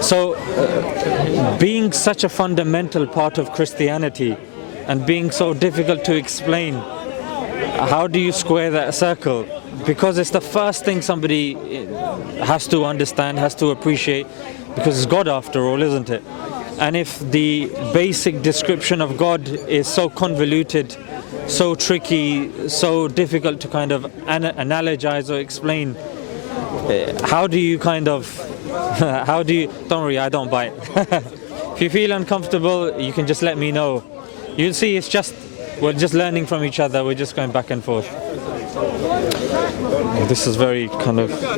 So, being such a fundamental part of Christianity and being so difficult to explain, how do you square that circle? Because it's the first thing somebody has to understand, has to appreciate, because it's God after all, isn't it? And if the basic description of God is so convoluted, so tricky, so difficult to kind of analogize or explain, how do you kind of, don't worry, I don't bite. If you feel uncomfortable, you can just let me know. You'll see we're just learning from each other, we're just going back and forth. This is very kind of... Yeah,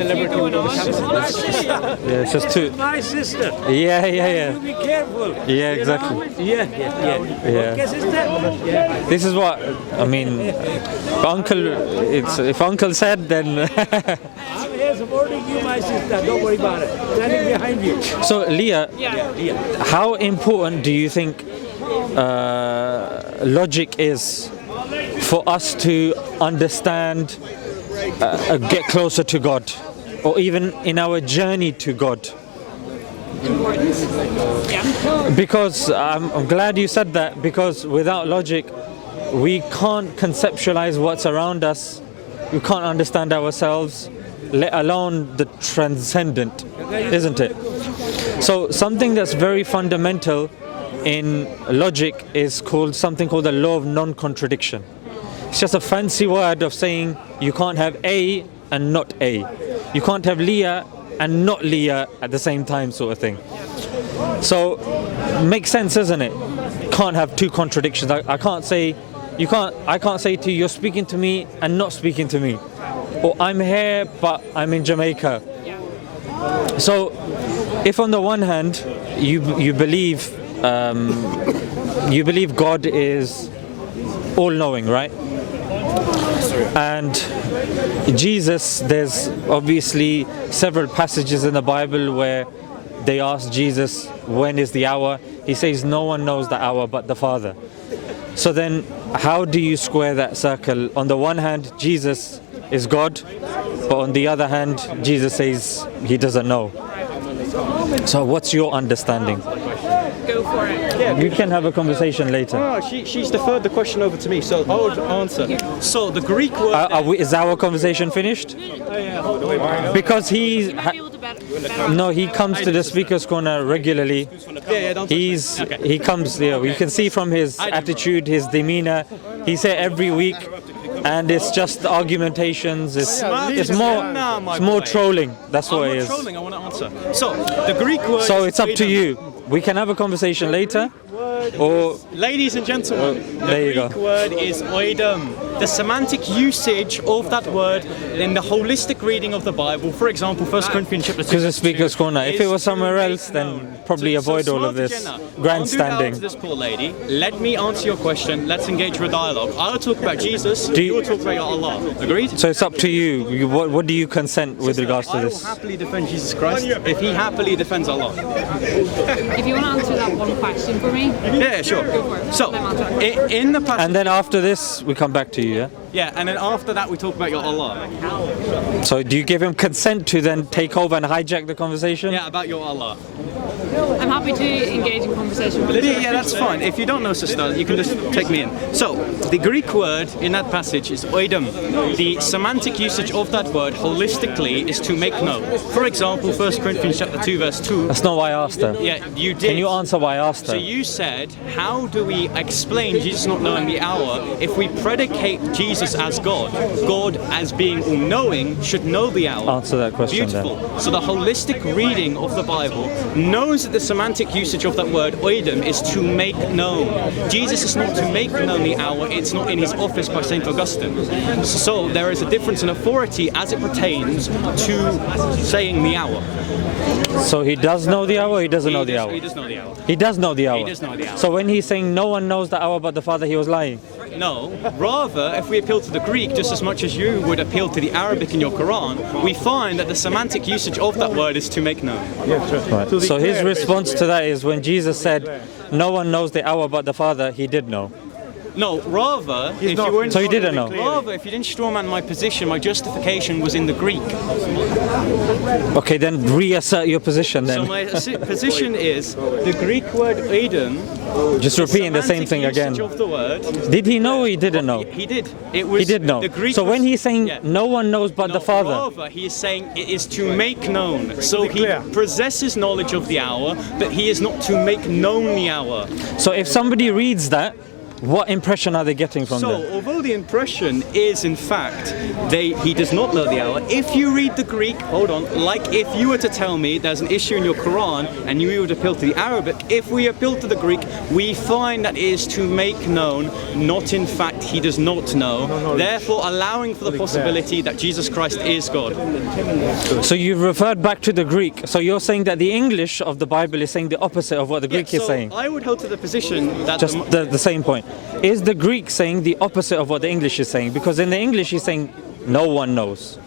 it's just too... My sister. Yeah. You be careful. Yeah, exactly. Yeah. Okay, sister? Yeah. This is what, I mean, if Uncle said, then... I'm here supporting you, my sister. Don't worry about it. Standing behind you. So, Leah, Leah. how important do you think logic is for us to understand, get closer to God, or even in our journey to God? Importance. Yeah. Because I'm glad you said that, because without logic we can't conceptualize what's around us, we can't understand ourselves, let alone the transcendent, isn't it? So something that's very fundamental in logic is something called the law of non-contradiction. It's just a fancy word of saying you can't have A and not A. You can't have Leah and not Leah at the same time, sort of thing. So, makes sense, isn't it? Can't have two contradictions. I can't say to you, you're speaking to me and not speaking to me, or I'm here but I'm in Jamaica. So, if on the one hand you believe God is all-knowing, right? And Jesus, there's obviously several passages in the Bible where they ask Jesus, when is the hour? He says, no one knows the hour but the Father. So then, how do you square that circle? On the one hand, Jesus is God, but on the other hand, Jesus says he doesn't know. So what's your understanding? Go for it. Yeah, You can have a conversation later. Oh, she's deferred the question over to me, so I would answer. So the Greek word... Is our conversation finished? Because he comes to the speaker's corner regularly. He comes there. We can see from his attitude, his demeanor. He's here every week, and it's just argumentations. It's more trolling. That's what it is. Trolling, I want to answer. So the Greek word... So it's up to you. We can have a conversation later. Or ladies and gentlemen, the there you Greek word is oidum. The semantic usage of that word in the holistic reading of the Bible, for example, 1 Corinthians chapter 2. Because the speaker's corner. If it was somewhere else, then probably avoid all of this grandstanding. This poor lady. Let me answer your question. Let's engage with a dialogue. I'll talk about Jesus. You'll talk about your Allah. Agreed? So it's up to you. What do you consent with regards to this? I will happily defend Jesus Christ if he happily defends Allah. If you want to answer that one question for me. Yeah, sure. Go for it. So, in the passage... And then after this, we come back to you, yeah? Yeah, and then after that we talk about your Allah. So do you give him consent to then take over and hijack the conversation? Yeah, about your Allah. I'm happy to engage in conversation with you. Yeah, that's fine. If you don't know, sister, you can just take me in. So, the Greek word in that passage is oidum. The semantic usage of that word holistically is to make known. For example, 1 Corinthians chapter 2, verse 2. That's not why I asked her. Yeah, you did. Can you answer why I asked her? So you said, how do we explain Jesus not knowing the hour if we predicate Jesus as God? God, as being all-knowing, should know the hour. Answer that question. Beautiful. Then. So the holistic reading of the Bible knows that the semantic usage of that word oidum is to make known. Jesus is not to make known the hour, it's not in his office by St. Augustine. So there is a difference in authority as it pertains to saying the hour. So he does know the hour, or he doesn't know the hour? He does know the hour. He does know the hour? He does know the hour. So when he's saying no one knows the hour but the Father, he was lying? No, rather, if we appeal to the Greek just as much as you would appeal to the Arabic in your Quran, we find that the semantic usage of that word is to make known. Right. So his response to that is when Jesus said, no one knows the hour but the Father, he did know. No, rather, if you weren't So you didn't know? Rather, if you didn't strawman my position, my justification was in the Greek. Okay, then reassert your position So then. my position is the Greek word Edom. Just repeating the same thing again. Of the word. Did he know or he didn't know? He did. It was He did know. The Greek So when was- he's saying yeah. no one knows but No, the Father, rather, he is saying it is to make known. So he possesses knowledge of the hour, but he is not to make known the hour. so if somebody reads that, what impression are they getting from So, that? although the impression is in fact he does not know the hour, if you read the Greek, hold on, like if you were to tell me there's an issue in your Quran and you would appeal to the Arabic, if we appeal to the Greek, we find that it is to make known, not in fact he does not know, therefore allowing for the possibility that Jesus Christ is God. So you've referred back to the Greek. So you're saying that the English of the Bible is saying the opposite of what the Greek is so saying. I would hold to the position that Just the same point. Is the Greek saying the opposite of what the English is saying? Because in the English he's saying no one knows.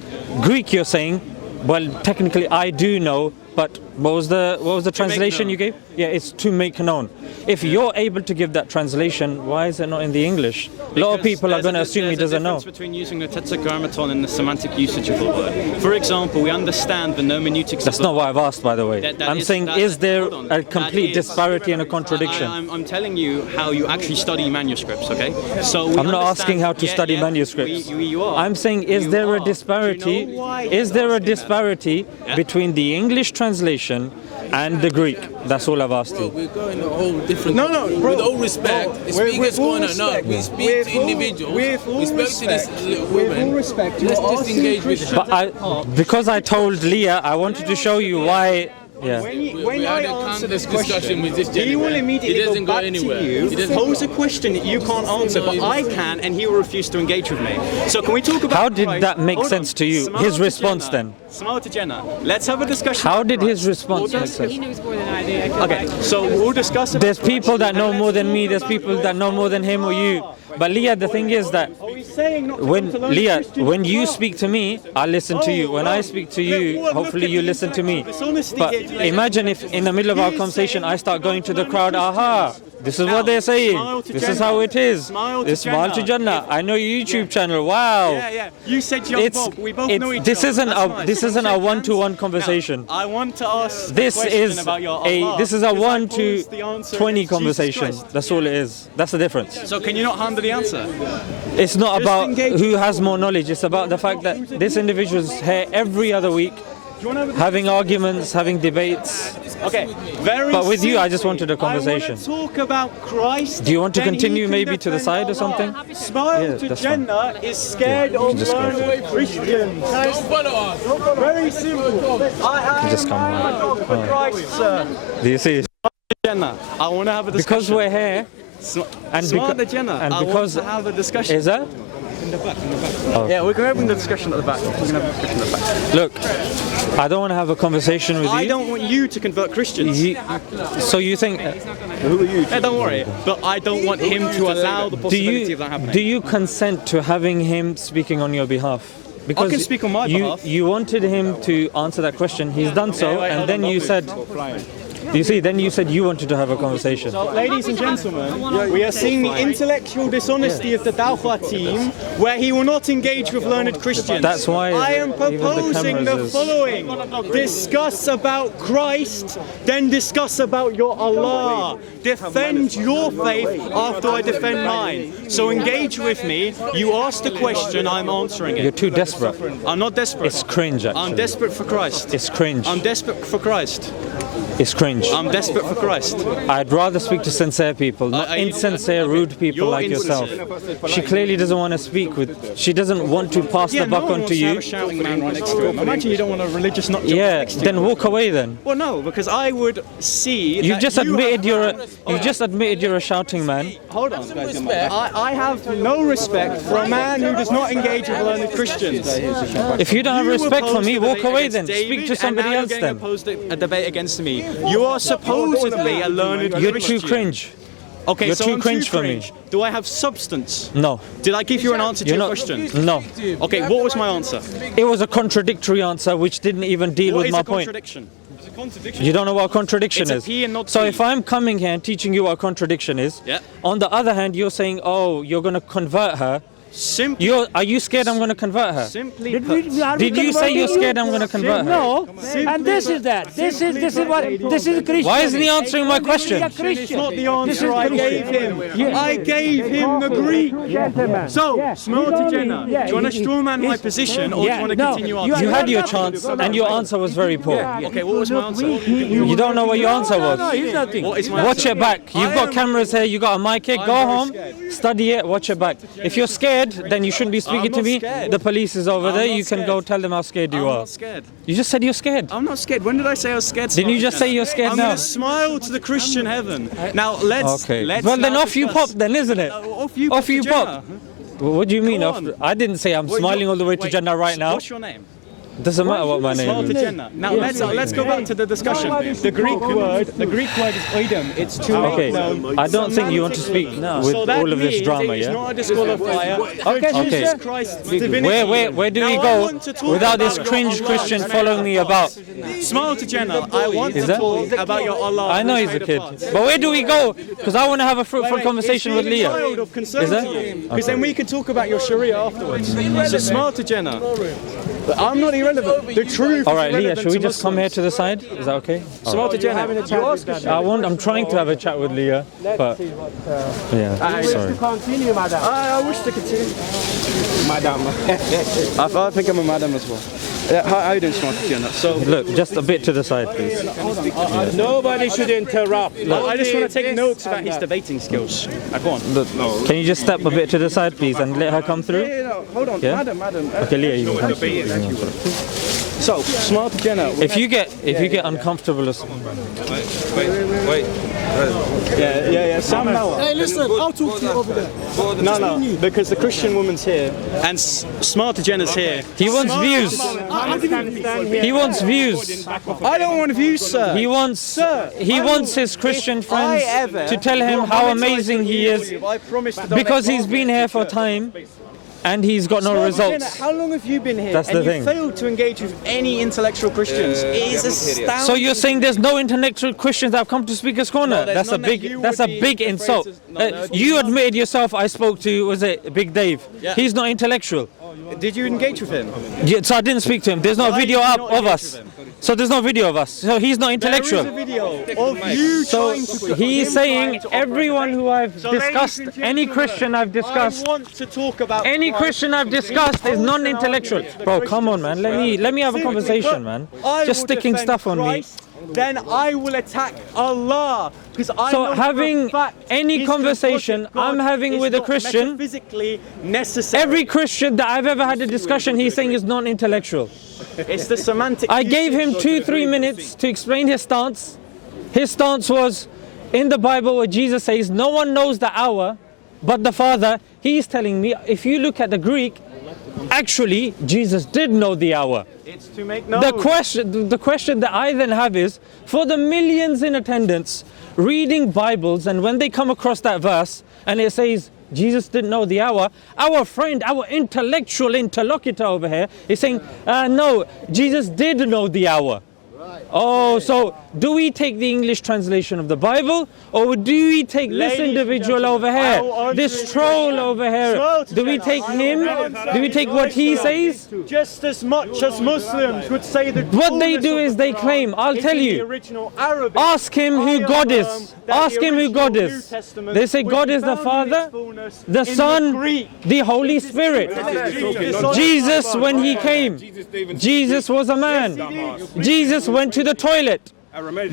Greek you're saying, well technically I do know, but what was the translation known. you gave? Yeah, it's to make known. If you're able to give that translation, why is it not in the English? A lot of people are going to assume he doesn't know. There's a difference between using the tetragrammaton and the semantic usage of the word. For example, we understand the hermeneutics That's of the not what I've asked, by the way. That saying, is there a complete disparity and a contradiction? I'm telling you how you actually study manuscripts, okay? So I'm not asking how to study manuscripts. You are. I'm saying, is there a are. disparity? Do you know why Is he's there a asking that? disparity between the English translation and the Greek? That's all I've asked you. We're going a whole different. No, no, bro. With all respect, the speaker's going on. No, we speak to individuals. We speak to this little woman. Let's just engage with her. But because I told Leah, I wanted to show you why. Yeah. When We I had a answer this discussion question, with this he will gentleman. immediately He doesn't go go back anywhere. to you, He doesn't- pose a question that you can't answer, but I can, and he will refuse to engage with me. So can we talk about How did Christ? that make Hold sense on. to you? His Smile2Jannah. response then? Smile2Jannah. Let's have a discussion. How about did his Christ. response We'll make dis- sense? He knows more than I do. I feel Okay, like. so we'll discuss. There's people that know more than me. There's people that know more than him or you. But Leah, the thing is that Are we saying not to when come to learn Leah, Christian when you as well? speak to me, I listen to you. When I speak to you, hopefully you listen to me. But imagine if in the middle of our conversation I start going to the crowd, aha, this is what they're saying. This is how it is. This Smile2Jannah. I know your YouTube channel. Wow. Yeah. You said young It's, Bob. We both know each this other. isn't That's a nice. this isn't a one-to-one conversation. I want to ask This a question is about your a Allah, this is a because I 1 to posed the answer 20 against Jesus conversation. Christ. That's all it is. That's the difference. So can you not handle the answer? It's not about engage. who has more knowledge. It's about the fact that this individual's here every other week, Do you want to have a having arguments, having debates. Okay, very But with you, I just simply, wanted a conversation. I want to talk about Christ. Do you want to then he continue can maybe to the defend side or Allah. something? Yeah, that's fine. Smile2Jannah is scared of just go. learned Christians. Don't follow us. Very simple. I just come am on. a for Christ, sir. Do you see? Jannah, I want to have a discussion. Because we're here, and Smile2Jannah, and I because want to have a discussion. is that? Yeah, we're going to have a discussion at the back. We're going to have a discussion at the back. Look, I don't want to have a conversation with I you. don't want you to convert Christians. So you think? Yeah, don't worry. But I don't want him to allow the Do possibility of that happening. you consent to having him speaking on your behalf? Because can speak on my behalf. You wanted him to answer that question. He's done so, wait, and hold then on, you don't said. You see, then you said you wanted to have a conversation. So, ladies and gentlemen, we are seeing the intellectual dishonesty of the Dawah team, where he will not engage with learned Christians. That's why I am even the proposing the cameras is- following: discuss about Christ, then discuss about your Allah. Defend your faith after I defend mine. So engage with me. You asked a question, I'm answering You're it. too desperate. I'm not desperate. It's cringe, actually. I'm desperate for Christ. It's cringe. I'm desperate for Christ. It's cringe. I'm desperate for Christ. I'd rather speak to sincere people, not Are you- insincere, rude people You're like yourself. insincere. She clearly doesn't want to speak with. She doesn't want to pass the buck on to you. A shouting man right next to him. Imagine you don't want a religious nut job Yeah, next to then you. walk away then. Well, no, because I would see. You that just you admitted have- you just admitted you're a shouting man. Hold on. I have no respect for a man who does not engage with learned Christians. If you don't have You respect for opposed me, the walk debate away against then. Speak David, to somebody and now else you're then. opposed a debate against me. You are supposedly a learned You're Christian. too cringe. Okay, You're so too I'm cringe for me. Do I have substance? No, Did I give you an answer to you're your not. question? No, Okay, what was my answer? it was a contradictory answer which didn't even deal What with is my a point. contradiction? You don't know what a contradiction It's a is. P and not So P. if I'm coming here and teaching you what a contradiction is, Yeah. on the other hand, you're saying, oh, you're going to convert her. Simply, Are you scared I'm going to convert her? simply Did put, are we Did you say converting you're scared I'm going to convert her? No, and this is that. This is Christian. Why isn't he answering my question? It's not the answer I gave him. I gave him the Greek. So, Smile2Jannah, do you want to strawman my position or do you want to continue answering? You had your chance and your answer was very poor. Okay, what was my answer? You don't know what your answer was. No, he's nothing. What is my Watch answer? it back. You've got cameras here, you got a mic here. Go home, study it, watch it back. If you're scared, then you shouldn't be speaking to not me. scared. The police is over I'm there. not You can scared. go tell them how scared you I'm are. not scared. You just said you're scared. I'm not scared. When did I say I was scared? Didn't you just say you're scared I'm now? going to smile to the Christian heaven. Now let's. Okay. Let's Well, then now off you discuss- pop, then, isn't it? Off you. Off you Jannah. pop. What do you mean? Go Off? on. I didn't say I'm Well, smiling you- all the way to wait, Jannah right now. What's your name? Doesn't matter what my name is. Smile2Jannah. Now let's go back to the discussion. The Greek word is oidem. It's to make Okay. known. I don't think you want to speak with So that all of this means drama, it's yeah? not a disqualifier. Okay. Jesus Christ's divinity. Where do we Now, I go want to talk without this about cringe your Christian Allah. following me about? Smile2Jannah, I want Is to that- talk about your Allah. I know who's he's a made kid. of hearts. But where do we go? Because I want to have a fruitful conversation with Leah. Of concern Is that? to you. Because then we can talk about your Sharia afterwards. So Smile2Jannah. But I'm not irrelevant. The truth. All is right, Leah, irrelevant should we to just come here Muslims. to the side? Is that okay? Smile2Jannah, you ask us. I'm trying to have a chat with Leah, but yeah, sorry. Continue, madam. I wish to continue. Madam. I think I'm a madam as well. How are you doing, Smile2Jannah? So, Look, just a bit to the side, please. Nobody should interrupt. I just want to take notes about his debating skills. Go on. Look, can you just step a bit to the side, please, and let her come through? hold on, Yeah? madam. Okay, Leah, you can come. So, Smile2Jannah. If you get uncomfortable, Yeah, Sam Noah. Hey, listen, I'll talk to you over there. No, because the Christian woman's here. And Smile2Jannah's here. he wants views. He wants views. I don't want views, sir. He wants his Christian friends ever- to tell him how amazing he is I promise to donate because he's half been here for time and he's got no Smile2Jannah, results. How long have you been here? That's and the you thing. failed to engage with any intellectual Christians. It is astounding. So you're saying there's no intellectual Christians that have come to Speaker's Corner? there's That's a none that big you that's would a be big afraid insult. to- no, You admitted yourself I spoke to, was it Big Dave? Yeah. He's not intellectual. Did you engage with him? Yeah, so I didn't speak to him. There's no Why video did you up not of engage us. with him? So there's no video of us. So he's not intellectual. There is a video of you So trying to. he's saying everyone who I've So ladies discussed, and any gentlemen, Christian I've discussed, I want to talk about any Christ. Christian I've discussed is non-intellectual. Bro, come on, man. Let me have a conversation, man. I Just will sticking defend stuff on me. Christ, then I will attack Allah. Because I So know for a having fact any his conversation God I'm having is with a not Christian, metaphysically necessary. every Christian that I've ever had a discussion, he's saying is non-intellectual. It's the semantic. I gave him 2-3 minutes to explain his stance. His stance was in the Bible where Jesus says, no one knows the hour but the Father. He's telling me, if you look at the Greek, actually, Jesus did know the hour. It's to make known. The question that I then have is, for the millions in attendance reading Bibles, and when they come across that verse and it says Jesus didn't know the hour, our friend, our intellectual interlocutor over here is saying, no, Jesus did know the hour. Oh, so do we take the English translation of the Bible, or do we take this Ladies and individual gentlemen, over I will here, argue this with troll you. over here? Smile2Jannah, Do we take I will him? argue Do we take what he says? Just as much as Muslims would say that What they do is they claim, I'll tell you, the original Arabic. ask him who I God affirm is. that Ask the him who original God New is. Testament They say was God is the found in Father, its fullness the in Son, Greek. the Holy Spirit. Jesus, when he came, Jesus was a man. Jesus went to the toilet.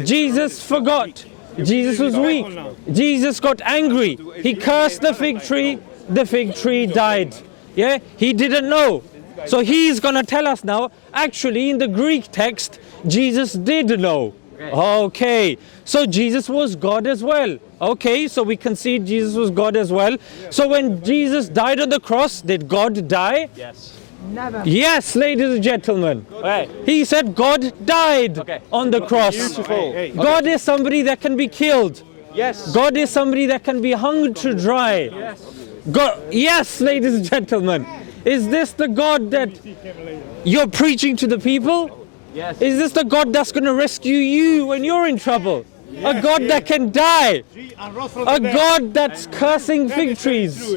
Jesus forgot. Jesus was weak. Jesus got angry. He cursed the fig tree died. Yeah, he didn't know. So he's going to tell us now, actually in the Greek text, Jesus did know. Okay, so Jesus was God as well. Okay, so we concede Jesus was God as well. So when Jesus died on the cross, did God die? Yes. Never. Yes, ladies and gentlemen. Right. He said God died on the cross. Beautiful. God is somebody that can be killed. Yes. God is somebody that can be hung to dry. God, yes, ladies and gentlemen. Is this the God that you're preaching to the people? Yes. Is this the God that's going to rescue you when you're in trouble? A God that can die. A God that's cursing fig trees.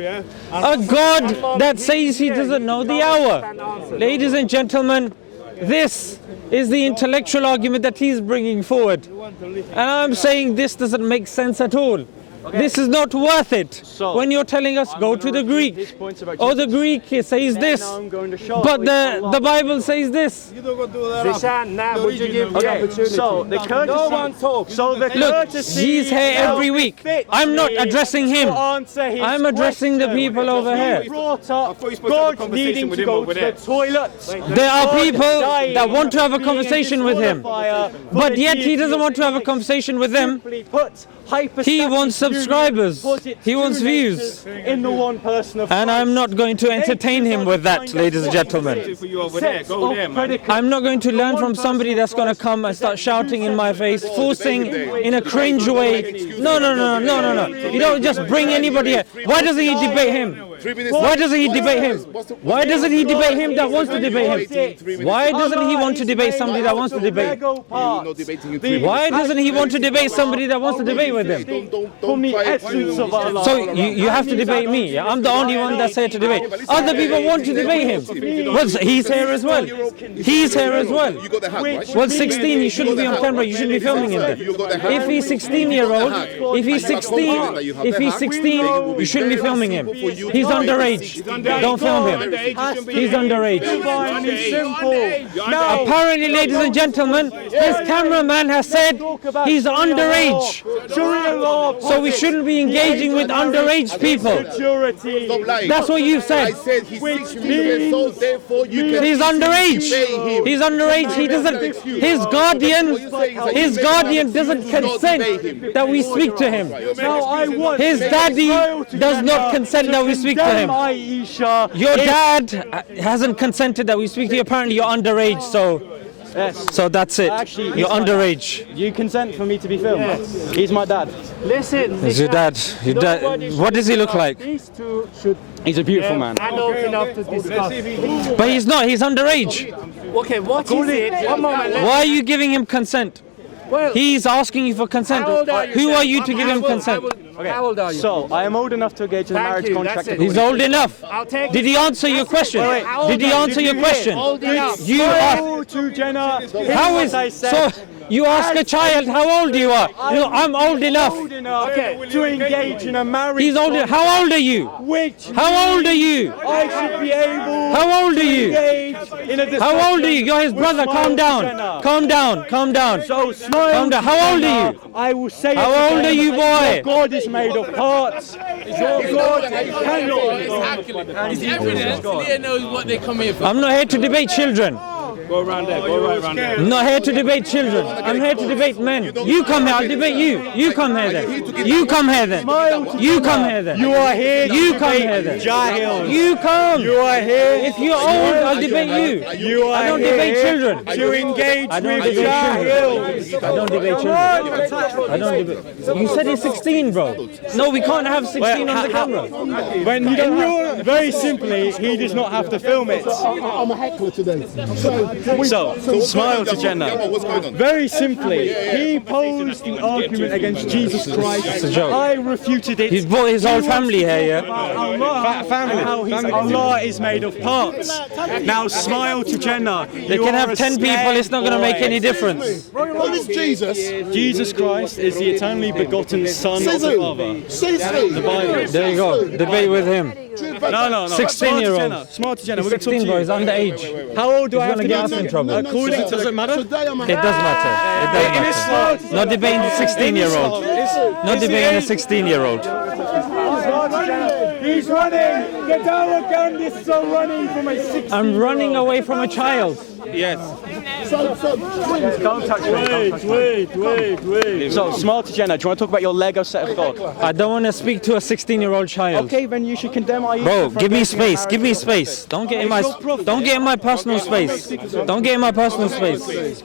A God that says he doesn't know the hour. Ladies and gentlemen, this is the intellectual argument that he's bringing forward. And I'm saying this doesn't make sense at all. This is not worth it. When you're telling us go to the Greek, oh, the Greek says this, but the Bible says this. Okay, so the courtesy. So the Look, courtesy. he's here every week. I'm not addressing him. I'm addressing the people over here. God needing to go to the toilet. There are people that want to have a conversation with him, but yet he doesn't want to have a conversation with them. He wants subscribers. He wants views. In the one person of And I'm not going to entertain him with that, ladies and gentlemen. I'm not going to learn from somebody that's going to come and start shouting in my face, forcing in a cringe way. No. You don't just bring anybody here. Why doesn't he debate him? Why doesn't he debate him? Why doesn't he debate him that wants to debate him? Why doesn't he want to debate somebody that wants to debate? Why doesn't he want to debate somebody that wants to debate with him? From the essence of Allah. So you have to debate me. Yeah? I'm the only one that's here to debate. Other people want to debate him. Well, he's here as well. He's here as well. Well, 16, he shouldn't be on camera. You shouldn't be filming him then. If he's 16-year-old, if he's 16, you shouldn't be filming him. He's underage. Don't film him. He's underage. Apparently, ladies and gentlemen, this cameraman has said he's underage. So we shouldn't be engaging with underage people. That's what you said. He's underage. He's underage. He doesn't. His guardian doesn't consent that we speak to him. His daddy does not consent that we speak to him. Your dad hasn't consented that we speak to you. Apparently, you're underage. So that's it. You're underage. You consent for me to be filmed? He's my dad. Listen, Is your dad? Your dad. What does he look like? these two should He's a beautiful man. adult enough to discuss. But he's not. He's underage. Okay, what is it? One moment. Why are you giving him consent? Well, He's asking you for consent. how old are you, Who sir? are you to give him consent? How old are you? So, I am old enough to engage in a Thank marriage you, contract. that's it. He's old enough. I'll take Did he answer your question? How old Did he are you? answer your question? Old enough. You are. Smile2Jannah. How is so? You ask a child how old you are. No, I'm old enough. Old enough to engage in a marriage. He's old. How old are you? Which How old are you? I should be able How old are to you? engage in a discussion. How old are you? You're his brother. Calm down. Smile2Jannah. Calm down. Calm down. So, Smile. Calm down. How old are you? I will say How it old again. are you, boy? Your God is made of parts. Your God cannot. It's evidence. They know what they come here for. I'm not here to debate children. Go around there. Go right around there. I'm not here to debate children. I'm here to debate men. You come here, I'll debate you. You come here then. You come here then. You come here then. You are here. You come here then. Jahil. You come. You are here. If you're old, I'll debate you. You are I don't here debate children. to engage I don't with debate Jahil. children. I don't debate children. I don't debate. You said he's 16, bro. No, we can't have 16 on the camera. When you don't, very simply, he does not have to film it. I'm a heckler today. So, Smile2Jannah. Very simply, he posed an argument against Jesus Christ. It's a joke. I refuted it. He's brought his whole family here, yeah? Allah is made of parts. Now, Smile2Jannah. They can have 10 people, it's not going to make any difference. What is Jesus? Jesus Christ is the eternally begotten Son of the Father. The Bible. There you go. Debate with him. No. 16-year-old. Smile2Jannah. He's We're going to talk 16, to bro. you. He's underage. How old do I have gonna to get be? us in trouble. According to, does it matter? It does matter. It does matter. Not debating the 16-year-old. Not debating the 16-year-old. He's running. Get our gun. This is a running from a 16. I'm running away from a child. Yes. Don't touch me. Wait. So, Smile2Jannah, do you want to talk about your Lego set of God? I don't want to speak to a 16-year-old child. Okay, then you should condemn Aisha. Bro, for give me engaging in space. Give me space. Don't get in my personal space. Don't get in my personal space.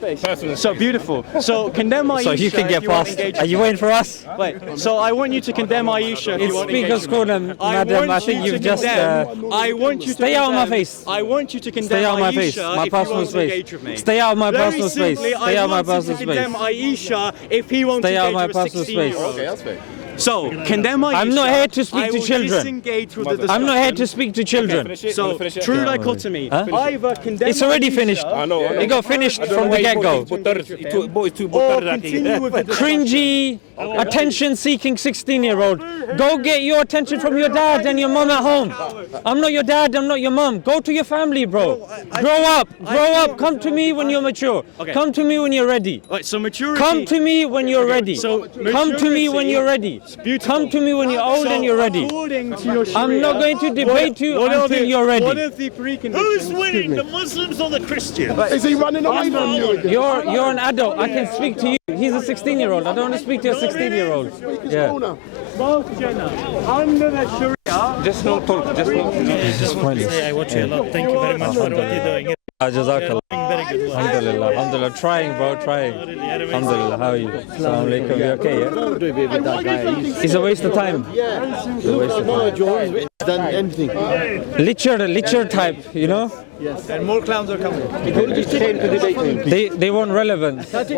So beautiful. So condemn Aisha. So you can get if you want past. to engage- Are you waiting for us? Wait. So I want you to condemn Aisha if It's you want to Speaker's engage. Corner, madam. I think you've just. I want you to Stay out of my condemn- face. I want you to condemn Stay out of my Aisha face. My if you personal want to engage space. with me. Stay Stay out of my personal space. Simply, Stay out of my personal to condemn space. Aisha if he won't Stay out of engage my with a personal space. 16-year-old. Okay, that's fair. So, condemn Aisha. I'm not here to speak I to will children. disengage with the discussion. I'm not here to speak to children. So, true dichotomy. Huh? Either condemn It's already Aisha finished. It got finished from the get-go. or continue with the Cringy, attention-seeking 16-year-old. Go get your attention from your dad and your mom at home. I'm not your dad, I'm not your mom. Go to your family, bro. Grow up. Come to me when you're mature. Come to me when you're ready. Right, so maturity. Come to me when you're ready. So Come to me when you're ready. Come to me when you're old and you're ready. According to your I'm not going to debate you until you're What ready. are the preconditions? Who's winning, the Muslims or the Christians? Is he running away from you again? You're an adult. I can speak to you. He's a 16-year-old. I don't want to speak to a 16-year-old. Yeah. Smile2Jannah, under the Sharia. Just no talk. Just no. It's pointless. I watch you a lot. Thank you very much for what you're doing. Jazakallah. Very good work. Alhamdulillah. Alhamdulillah. Trying, bro. Trying. Alhamdulillah. How are you? Assalamu alaikum. You okay, yeah? It's a waste of time. It's a waste of time. Done anything. Literate type, you know? Yes. And more clowns are coming. It would be shame to debate him. They want relevance. They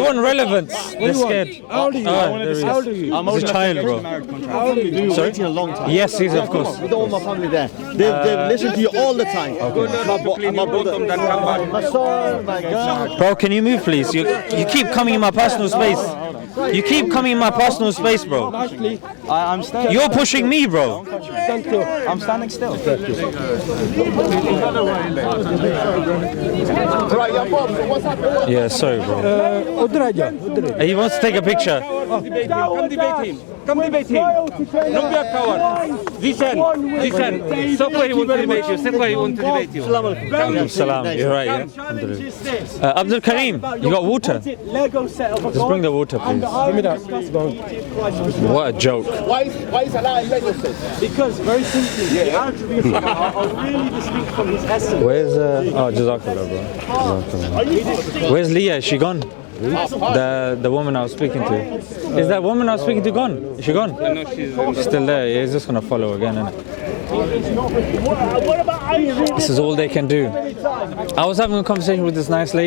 want relevance. They're scared. How old are you? How old are you? He's a child, bro. How old are you? Sorry? Waiting a long time. Yes, he's of course. With all my family there. They've listened to you all the time. My brother. My son, my God. Bro, can you move, please? You keep coming in my personal space. You keep coming in my personal space, bro. I'm staying. You're pushing me, bro. I'm standing still. Yeah, sorry, bro. He wants to take a picture. Come debate him. Come debate him. Don't be a coward. Listen. Stop where he wants to debate you. Stop where he wants to debate you. Salam. You're right, yeah? Alhamdulillah. Abdul Karim, you got water? Just bring the water, please. Give me that. What a joke. Why is allowing Lego sets? Because very simply, the attributes are really distinct from his essence. Where's Jazakallah, bro. Jazakallah. Where's Leah? Is she gone? The woman I was speaking to. Is that woman I was speaking to gone? Is she gone? No, she's Still there. Yeah, he's just gonna follow again, innit? This is all they can do. I was having a conversation with this nice lady.